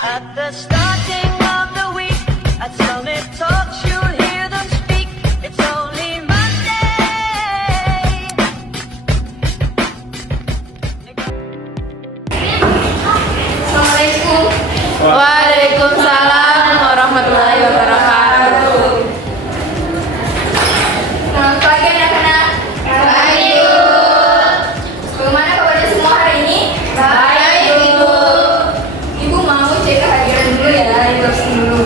At the starting of the week, at Summit Talks, you'll hear them speak. It's only Monday. Assalamualaikum. Waalaikumsalam warahmatullahi wabarakatuh. Selamat pagi anak-anak. Pagi, Bu. Bagaimana kabarnya semua hari ini? Baik, Ibu. Ibu mau cek kehadiran dulu ya, Ibu absen dulu.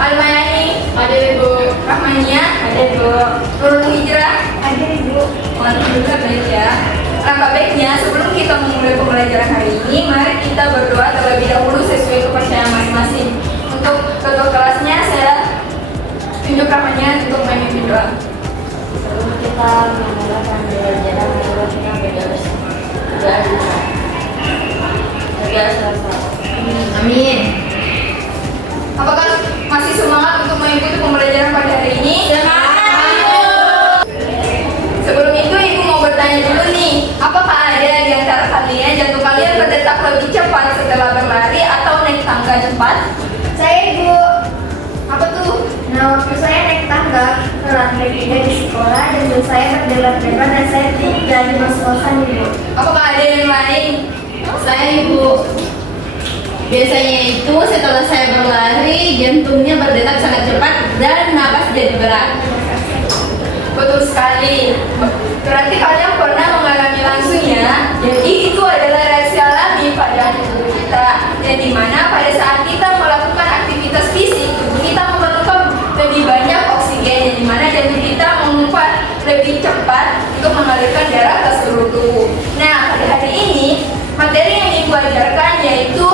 Almayani, Ada, Ibu. Rahmania, Ada, Ibu. Nurul Hijrah, Ada, Ibu. alhamdulillah baik ya. Langkah baiknya sebelum kita memulai pembelajaran hari ini, mari kita berdoa terlebih dahulu sesuai kepercayaan masing-masing. Untuk ketua kelasnya saya tunjuk Rahmania untuk memimpin doa. Sebelum kita memulai pembelajaran, mari kita berdoa bersama. Doa dulu. Doa selesai. Amin. Apakah masih semangat untuk mengikuti pembelajaran pada hari ini? Semangat, Ibu. Sebelum itu Ibu mau bertanya dulu nih, apakah ada di antara kalian jantung kalian berdetak lebih cepat setelah berlari atau naik tangga cepat? Saya Ibu. Apa tuh? Nah, waktu saya naik tangga ke lantai 3 di sekolah, jantung saya berdebar-debar dan saya tidak masuk kosan Ibu. Apakah ada yang lain? Saya, Ibu. Biasanya itu setelah saya berlari, jantungnya berdetak sangat cepat dan napas jadi berat. Betul sekali. Berarti kalian pernah mengalami langsung ya. Jadi itu adalah reaksi alami pada tubuh kita. Dan dimana pada saat kita melakukan aktivitas fisik, tubuh kita memerlukan lebih banyak oksigen. Yang dimana jantung kita memompa lebih cepat untuk mengalirkan darah ke seluruh tubuh. Nah, pada hari ini materi yang Ibu ajarkan yaitu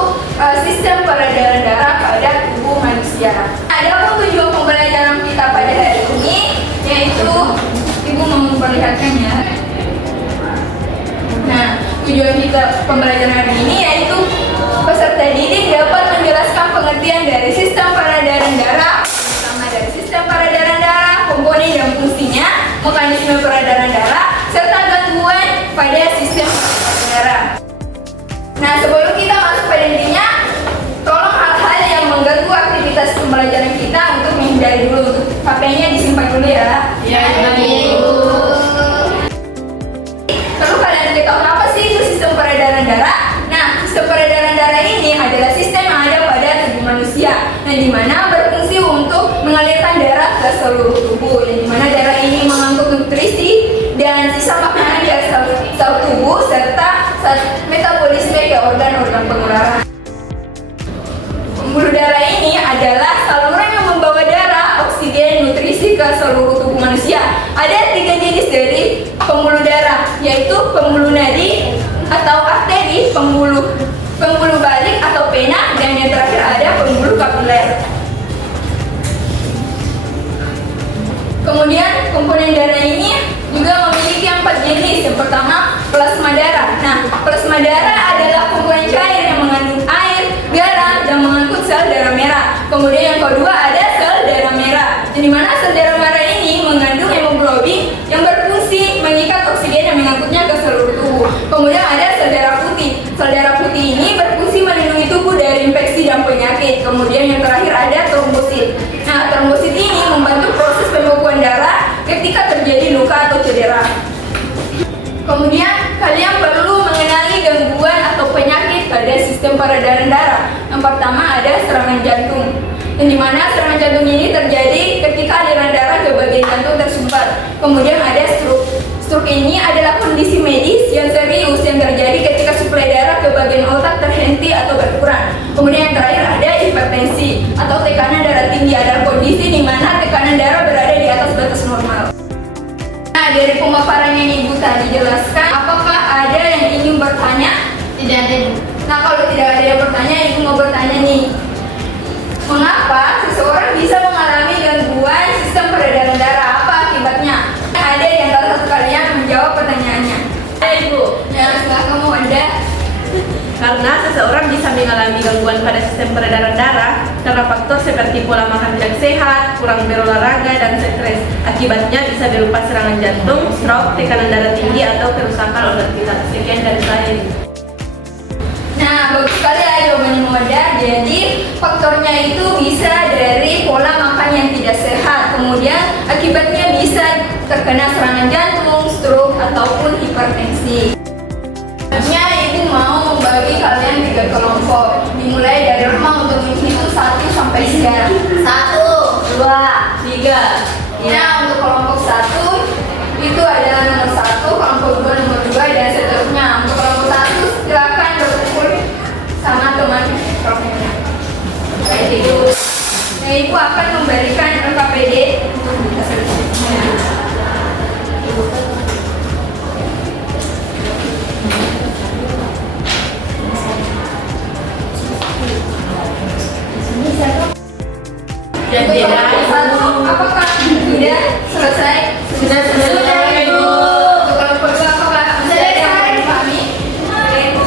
sistem peredaran darah pada tubuh manusia. Ada tujuan pembelajaran kita pada hari ini, yaitu Ibu mau memperlihatkannya. Nah, tujuan kita pembelajaran hari ini yaitu peserta didik dapat menjelaskan pengertian dari sistem peredaran darah, terutama dari sistem peredaran darah, komponen dan fungsinya, mekanisme peredaran darah, serta gangguan pada sistem peredaran darah. Nah, sebelum kita masuk pada intinya, tolong hal-hal yang mengganggu aktivitas pembelajaran kita untuk menghindari dulu. HP-nya disimpan dulu ya. Ya, Ibu. Lalu kalian tahu apa sih itu sistem peredaran darah? Nah, sistem peredaran darah ini adalah sistem yang ada pada tubuh manusia, yang dimana berfungsi untuk mengalirkan darah ke seluruh tubuh, yang dimana darah ini mengangkut nutrisi dan sisa makanan dari sel tubuh serta metabolisme ke organ-organ pengeluaran. Pembuluh darah ini adalah saluran yang membawa darah, oksigen, nutrisi ke seluruh tubuh manusia. Ada 3 jenis dari pembuluh darah, yaitu pembuluh nadi atau arteri, pembuluh balik atau vena, dan yang terakhir ada pembuluh kapiler. Kemudian komponen darah ini juga memiliki 4 jenis. Yang pertama, plasma darah. Nah, plasma darah adalah komponen cair yang mengandung air, garam, dan mengangkut sel darah merah. Kemudian yang kedua ada sel darah merah, di mana sel darah merah ini mengandung hemoglobin yang berfungsi mengikat oksigen yang mengangkutnya ke seluruh tubuh. Kemudian ada sel darah putih. Sel darah putih ini berfungsi melindungi tubuh dari infeksi dan penyakit. Kemudian yang terakhir ada trombosit. Nah, trombosit ini membantu proses pembekuan darah ketika terjadi luka atau cedera. Kemudian kalian perlu mengenali gangguan atau penyakit pada sistem peredaran darah. Yang pertama ada serangan jantung, yang dimana serangan jantung ini terjadi ketika aliran darah ke bagian jantung tersumbat. Kemudian ada stroke. Stroke ini adalah kondisi medis yang serius yang terjadi ketika suplai darah ke bagian otak terhenti atau berkurang. Kemudian yang terakhir ada hipertensi atau tekanan darah tinggi, adalah kondisi di mana tekanan darah berada di atas batas normal. Nah, dari pemaparan yang Ibu tadi jelaskan, apakah ada yang ingin bertanya? Tidak ada, Ibu. Nah, kalau tidak ada yang bertanya, Ibu mau bertanya nih. Mengapa seseorang bisa mengalami gangguan sistem peredaran darah? Apa akibatnya? Ada yang salah satu kalian menjawab pertanyaannya. Ada, Ibu. Yang sebelah kamu ada. Karena seseorang bisa mengalami gangguan pada sistem peredaran darah karena faktor seperti pola makan tidak sehat, kurang berolahraga, dan stres. Akibatnya bisa berupa serangan jantung, stroke, tekanan darah tinggi, atau kerusakan organ vital. Sekian dari saya. Nah, Nah, bagus sekali ya jawabannya mudah. Jadi faktornya itu bisa dari pola makan yang tidak sehat, kemudian akibatnya bisa terkena serangan jantung, stroke ataupun hipertensi. Selanjutnya ibu mau membagi kalian 3 kelompok, dimulai dari rumah untuk menghitung 1 sampai 9. 1, 2, 3. Nah, untuk kelompok 1 itu adalah nomor 1, kelompok 2 nomor 2 dan seterusnya. Untuk kelompok 1 silakan berkumpul sama teman profilnya. Baik ibu. Nah, ibu akan memberikan LKPD untuk kita selesai. Dan Untuk kelompok 1 apakah sudah selesai? Sudah selesai, Bu. Untuk kelompok 2 apakah masih ada yang belum dipahami?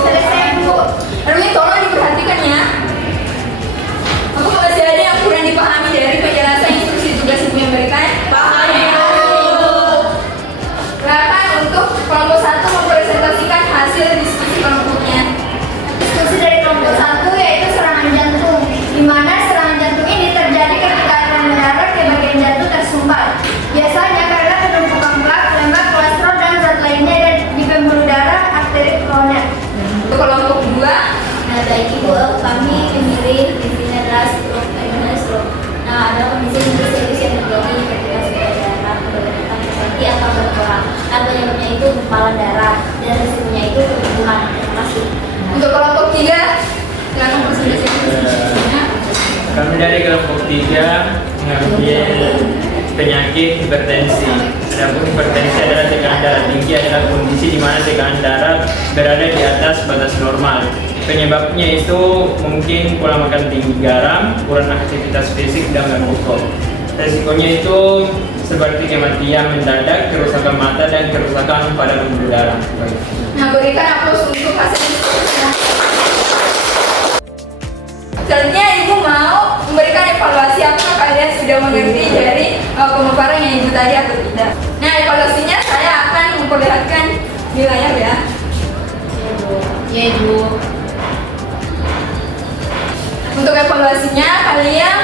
Selesai, Bu. Erwin, tolong diperhatikan ya. Apakah masih ada yang kurang dipahami dari penjelasan instruksi tugas ibu yang berikan? Paham, Bu. Silakan untuk kelompok 1 mempresentasikan hasil diskusi kelompoknya. Diskusi dari kelompok 1 yaitu serangan jantung, di mana serangan jantung ini terjadi ketika aliran darah ke bagian jantung tersumbat. Biasanya karena penumpukan plak, lemak, kolesterol dan zat lainnya dan di pembuluh darah arteri koroner. Untuk kelompok 2, Nah, baik Ibu, kami memilih definisi adalah stroke, stroke. Nah, ada kondisi serius yang terjadi ketika sudah darah bergerak berhenti atau berkurang. Nah, penyebabnya itu gumpalan darah dan resikonya itu kebutuhan. Terima kasih. untuk kelompok 3, silakan presentasikan. Kami dari kelompok 3 mengambil penyakit hipertensi. Adapun hipertensi adalah tekanan darah tinggi adalah kondisi di mana tekanan darah berada di atas batas normal. Penyebabnya itu mungkin pola makan tinggi garam, kurang aktivitas fisik dan merokok. Resikonya itu seperti kematian mendadak, kerusakan mata dan kerusakan pada pembuluh darah. Nah, berikan aplaus untuk hasil diskusinya. Selanjutnya ibu mau memberikan evaluasi apakah kalian sudah mengerti dari pemaparan yang ibu tadi atau tidak. Nah, evaluasinya saya akan memperlihatkan di layar ya. Ya, Ibu. Untuk evaluasinya kalian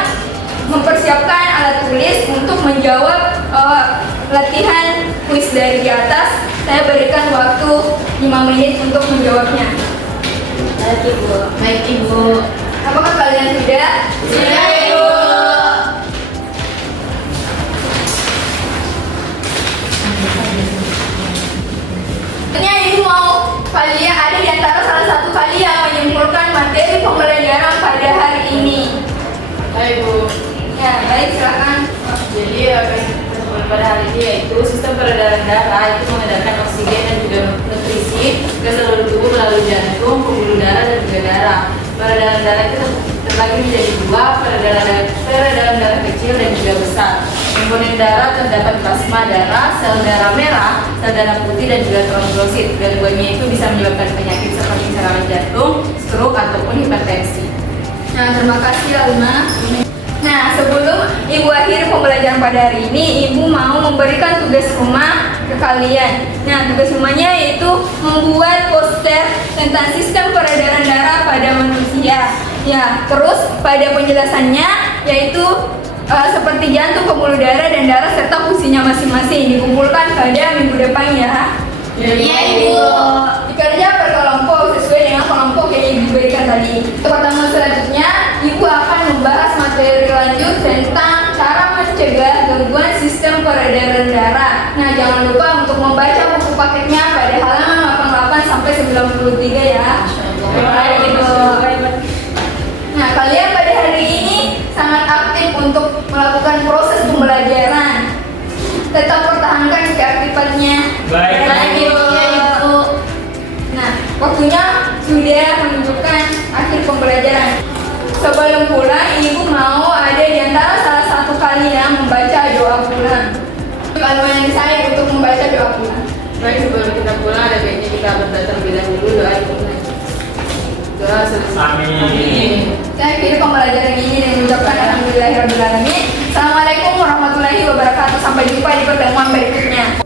mempersiapkan alat tulis untuk menjawab latihan kuis dari di atas. Saya berikan waktu 5 menit untuk menjawabnya. Baik Ibu. Baik, Ibu. Apakah kalian sudah? Sudah, Ibu. Selanjutnya ibu mau kalian ada di antara salah satu kalian menyimpulkan materi pembelajaran pada hari ini. Baik, Bu. Ya, baik silakan. Jadi kesempatan pada hari ini yaitu sistem peredaran darah itu mengedarkan oksigen dan juga nutrisi ke seluruh tubuh melalui jantung, pembuluh darah dan juga darah. Peredaran darah itu terbagi menjadi 2, peredaran darah kecil dan juga besar. Komponen darah terdapat plasma darah, sel darah merah, sel darah putih dan juga trombosit. Gangguannya itu bisa menyebabkan penyakit seperti serangan jantung, stroke ataupun hipertensi. Nah, terima kasih Alma. Nah, sebelum ibu akhiri pembelajaran pada hari ini, ibu mau memberikan tugas rumah ke kalian. Nah, tugas rumahnya yaitu membuat poster tentang sistem peredaran darah pada manusia. Ya, terus pada penjelasannya yaitu seperti jantung, pembuluh darah dan darah serta fungsinya masing-masing dikumpulkan pada minggu depan ya. Iya, Ibu. Dikerja per kelompok sesuai dengan kelompok yang ibu berikan tadi. Untuk pertemuan selanjutnya, ibu akan membahas materi lanjut tentang cara mencegah gangguan sistem peredaran darah. Nah, jangan lupa untuk membaca buku paketnya pada halaman 88 sampai 93 ya. Baik, Ibu. Nah, kalian pada hari ini sangat aktif untuk melakukan proses pembelajaran. Tetap pertahankan keaktifannya. Baik. Baik, Ibu. Iya, Ibu. Nah, waktunya sudah menunjukkan akhir pembelajaran. Sebelum pulang, ibu mau ada di antara salah satu kalian membaca doa pulang. Kalian saya untuk membaca doa pulang. Baik, sebelum kita pulang ada baiknya kita berdoa terlebih dahulu. Doa ibu. Doa selesai. Amin. Saya akhiri pembelajaran ini dan mengucapkan alhamdulillahirabbil alamin. Assalamualaikum warahmatullahi wabarakatuh. Sampai jumpa di pertemuan berikutnya.